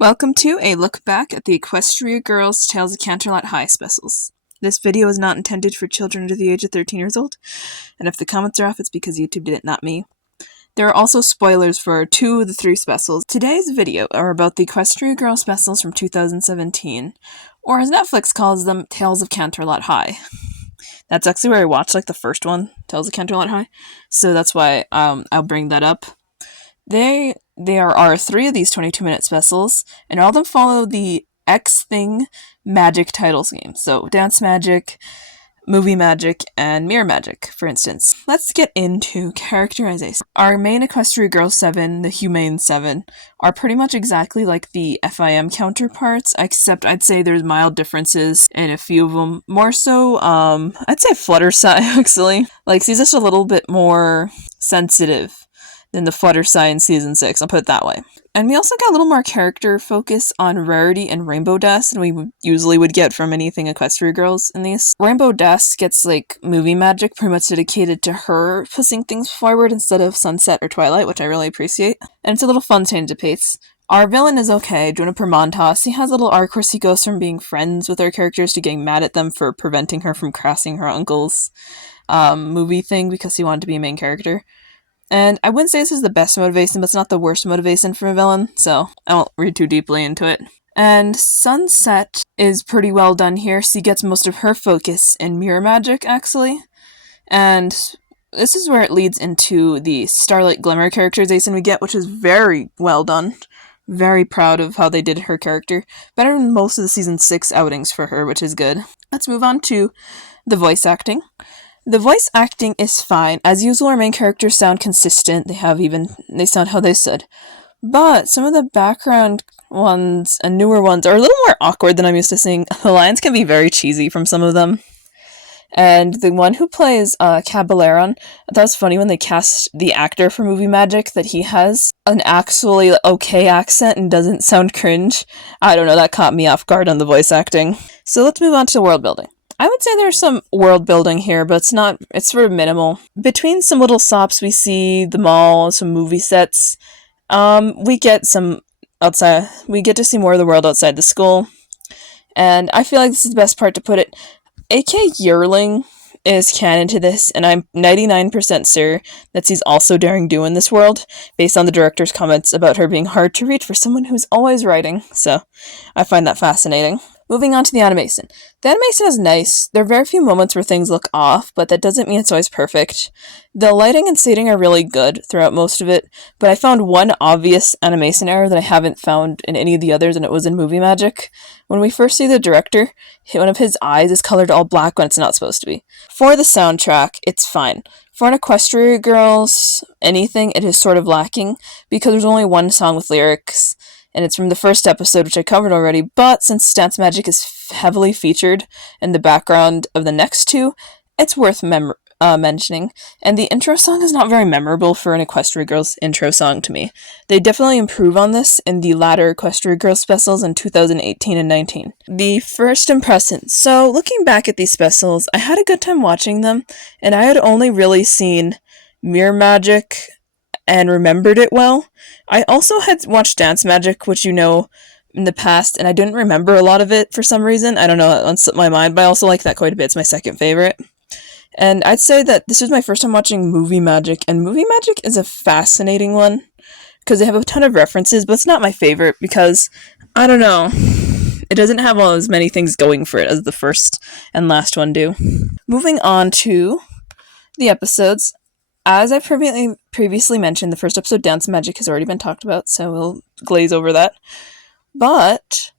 Welcome to a look back at the Equestria Girls Tales of Canterlot High specials. This video is not intended for children under the age of 13 years old, and if the comments are off, it's because YouTube did it, not me. There are also spoilers for 2 of the 3 specials. Today's video are about the Equestria Girls specials from 2017, or as Netflix calls them, Tales of Canterlot High. That's actually where I watched the first one, Tales of Canterlot High, so that's why I'll bring that up. There are 3 of these 22-minute specials, and all of them follow the X Thing magic titles game. So dance magic, movie magic, and mirror magic, for instance. Let's get into characterization. Our main Equestria Girl 7, the Humane 7, are pretty much exactly like the FIM counterparts, except I'd say there's mild differences in a few of them. More so, I'd say Fluttershy, actually. She's just a little bit more sensitive than the Fluttershy in Season 6, I'll put it that way. And we also got a little more character focus on Rarity and Rainbow Dash than we usually would get from anything Equestria Girls in these. Rainbow Dash gets, movie magic pretty much dedicated to her pushing things forward instead of Sunset or Twilight, which I really appreciate. And it's a little fun change of pace. Our villain is okay, Juniper Montas. He has a little arc where he goes from being friends with our characters to getting mad at them for preventing her from crossing her uncle's movie thing because he wanted to be a main character. And I wouldn't say this is the best motivation, but it's not the worst motivation for a villain, so I won't read too deeply into it. And Sunset is pretty well done here. She gets most of her focus in mirror magic, actually. And this is where it leads into the Starlight Glimmer characterization we get, which is very well done. Very proud of how they did her character. Better than most of the Season 6 outings for her, which is good. Let's move on to the voice acting. The voice acting is fine. As usual, our main characters sound consistent. They sound how they should. But some of the background ones and newer ones are a little more awkward than I'm used to seeing. The lines can be very cheesy from some of them. And the one who plays Cabaleron, I thought it was funny when they cast the actor for Movie Magic that he has an actually okay accent and doesn't sound cringe. I don't know, that caught me off guard on the voice acting. So let's move on to world building. I would say there's some world building here, but it's sort of minimal. Between some little stops we see the mall, some movie sets, we get to see more of the world outside the school. And I feel like this is the best part to put it. A.K. Yearling is canon to this, and I'm 99% sure that she's also daring do in this world, based on the director's comments about her being hard to read for someone who's always writing, so I find that fascinating. Moving on to the animation. The animation is nice. There are very few moments where things look off, but that doesn't mean it's always perfect. The lighting and shading are really good throughout most of it, but I found one obvious animation error that I haven't found in any of the others, and it was in Movie Magic. When we first see the director, one of his eyes is colored all black when it's not supposed to be. For the soundtrack, it's fine. For an Equestria Girls anything, it is sort of lacking, because there's only one song with lyrics, and it's from the first episode, which I covered already, but since dance magic is heavily featured in the background of the next 2, it's worth mentioning. And the intro song is not very memorable for an Equestria Girls intro song to me. They definitely improve on this in the latter Equestria Girls specials in 2018 and 19. The first impressions. So, looking back at these specials, I had a good time watching them, and I had only really seen mirror magic and remembered it well. I also had watched Dance Magic, which in the past, and I didn't remember a lot of it for some reason. I don't know, it slipped my mind, but I also like that quite a bit. It's my second favorite. And I'd say that this was my first time watching Movie Magic, and Movie Magic is a fascinating one, because they have a ton of references, but it's not my favorite, because, I don't know, it doesn't have all as many things going for it as the first and last one do. Moving on to the episodes. As I previously mentioned, the first episode, Dance Magic, has already been talked about, so we'll glaze over that. But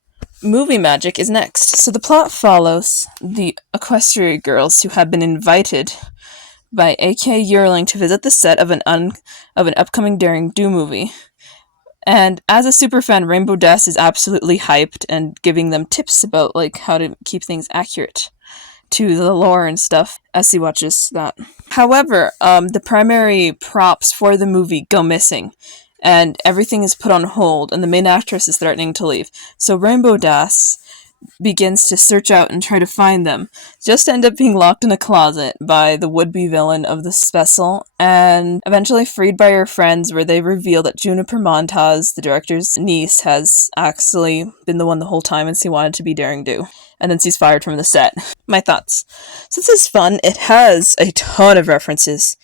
Movie Magic is next. So the plot follows the Equestria Girls who have been invited by A.K. Yearling to visit the set of an upcoming Daring Do movie. And as a superfan, Rainbow Dash is absolutely hyped and giving them tips about how to keep things accurate to the lore and stuff as he watches that. However, the primary props for the movie go missing, and everything is put on hold, and the main actress is threatening to leave. So Rainbow Dash begins to search out and try to find them, just to end up being locked in a closet by the would-be villain of the special, and eventually freed by her friends, where they reveal that Juniper Montaz, the director's niece, has actually been the one the whole time and she wanted to be Daring Do. And then she's fired from the set. My thoughts. So this is fun. It has a ton of references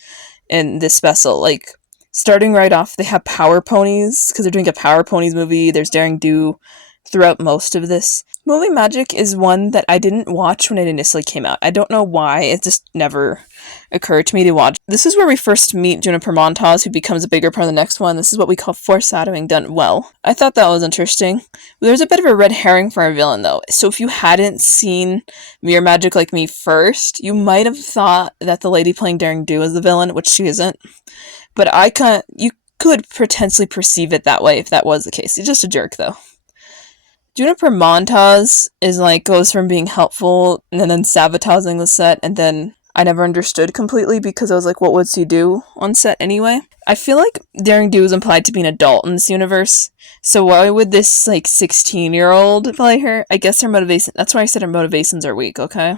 in this special. Like, starting right off, they have Power Ponies, because they're doing a Power Ponies movie. There's Daring Do throughout most of this. Movie magic is one that I didn't watch when it initially came out. I don't know why, it just never occurred to me to watch. This is where we first meet Juniper Montaz, who becomes a bigger part of the next one. This is what we call foreshadowing done well. I thought that was interesting. There's a bit of a red herring for our villain, though. So if you hadn't seen Mirror Magic like me first, you might have thought that the lady playing Daring Do is the villain, which she isn't. But you could potentially perceive it that way if that was the case. He's just a jerk, though. Juniper Montaz goes from being helpful and then sabotaging the set, and then I never understood completely because I was like, what would she do on set anyway? I feel like Daring Do is implied to be an adult in this universe, so why would this 16-year-old play her? I guess her motivation, that's why I said her motivations are weak, okay?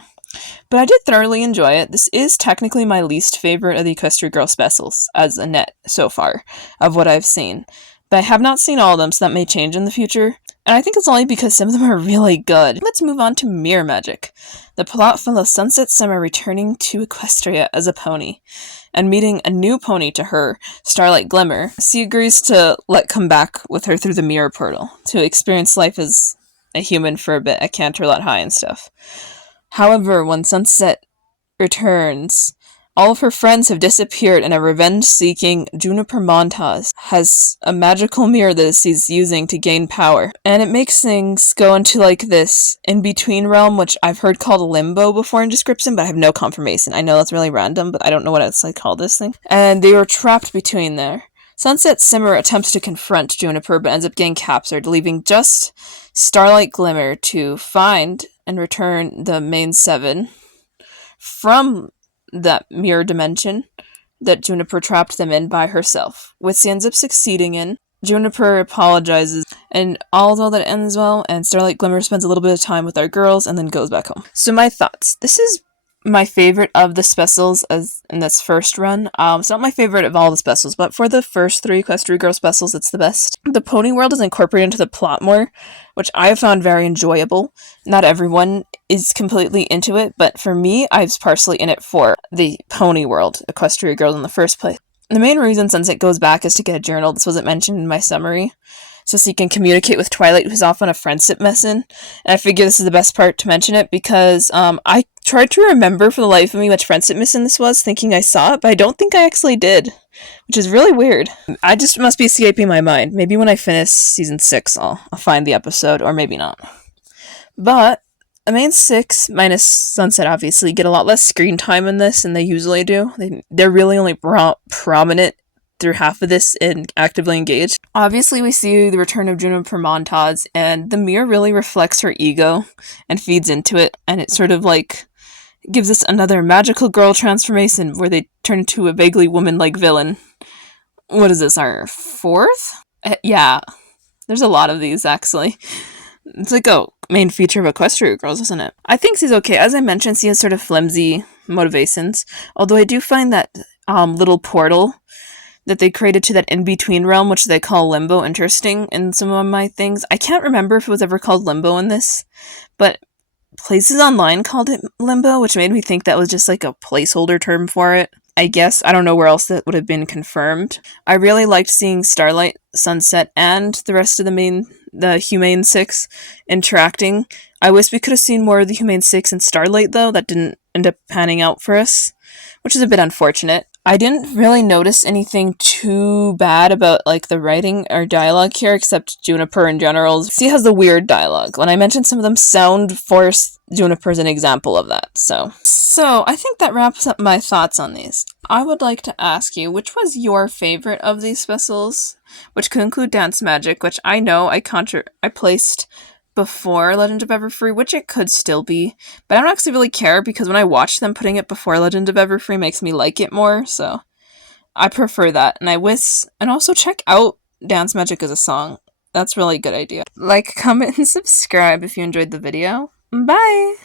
But I did thoroughly enjoy it. This is technically my least favorite of the Equestria Girls specials as a net so far of what I've seen. But I have not seen all of them, so that may change in the future. And I think it's only because some of them are really good. Let's move on to Mirror Magic. The plot follows Sunset Summer returning to Equestria as a pony, and meeting a new pony to her, Starlight Glimmer. She agrees to come back with her through the mirror portal, to experience life as a human for a bit at Canterlot High and stuff. However, when Sunset returns, all of her friends have disappeared, and a revenge-seeking Juniper Montaz has a magical mirror that she's using to gain power. And it makes things go into this in-between realm, which I've heard called limbo before in description, but I have no confirmation. I know that's really random, but I don't know what it's called this thing. And they were trapped between there. Sunset Simmer attempts to confront Juniper, but ends up getting captured, leaving just Starlight Glimmer to find and return the main 7 from that mirror dimension that Juniper trapped them in by herself, which she ends up succeeding in. Juniper apologizes, and although that ends well, and Starlight Glimmer spends a little bit of time with our girls and then goes back home. So my thoughts. This is my favorite of the specials as in this first run. It's not my favorite of all the specials, but for the first 3 Equestria Girl specials, it's the best. The pony world is incorporated into the plot more, which I have found very enjoyable. Not everyone is completely into it, but for me, I was partially in it for the pony world, Equestria Girls in the first place. The main reason Sunset goes back is to get a journal. This wasn't mentioned in my summary. So she can communicate with Twilight, who's off on a friendship mission. And I figure this is the best part to mention it, because I tried to remember for the life of me which friendship mission this was, thinking I saw it, but I don't think I actually did, which is really weird. I just must be escaping my mind. Maybe when I finish season 6, I'll find the episode, or maybe not. But the main 6, minus Sunset obviously, get a lot less screen time in this than they usually do. They're really only prominent through half of this and actively engaged. Obviously, we see the return of Juniper Montaz, and the mirror really reflects her ego and feeds into it, and it sort of gives us another magical girl transformation where they turn into a vaguely woman-like villain. What is this, our 4th? Yeah, there's a lot of these, actually. It's a main feature of Equestria Girls, isn't it? I think she's okay. As I mentioned, she has sort of flimsy motivations, although I do find that little portal that they created to that in-between realm, which they call Limbo, interesting in some of my things. I can't remember if it was ever called Limbo in this, but Places Online called it Limbo, which made me think that was just a placeholder term for it. I guess. I don't know where else that would have been confirmed. I really liked seeing Starlight, Sunset, and the rest of the Humane 6 interacting. I wish we could have seen more of the Humane 6 and Starlight, though. That didn't end up panning out for us, which is a bit unfortunate. I didn't really notice anything too bad about the writing or dialogue here, except Juniper in general. She has the weird dialogue. When I mentioned some of them sound forced, Juniper's an example of that. So I think that wraps up my thoughts on these. I would like to ask you, which was your favorite of these specials? Which could include Dance Magic, which I know I placed before Legend of Everfree, which it could still be, but I don't actually really care, because when I watch them, putting it before Legend of Everfree makes me like it more, so I prefer that. And also check out Dance Magic as a song. That's a really good idea. Like, comment, and subscribe if you enjoyed the video. Bye!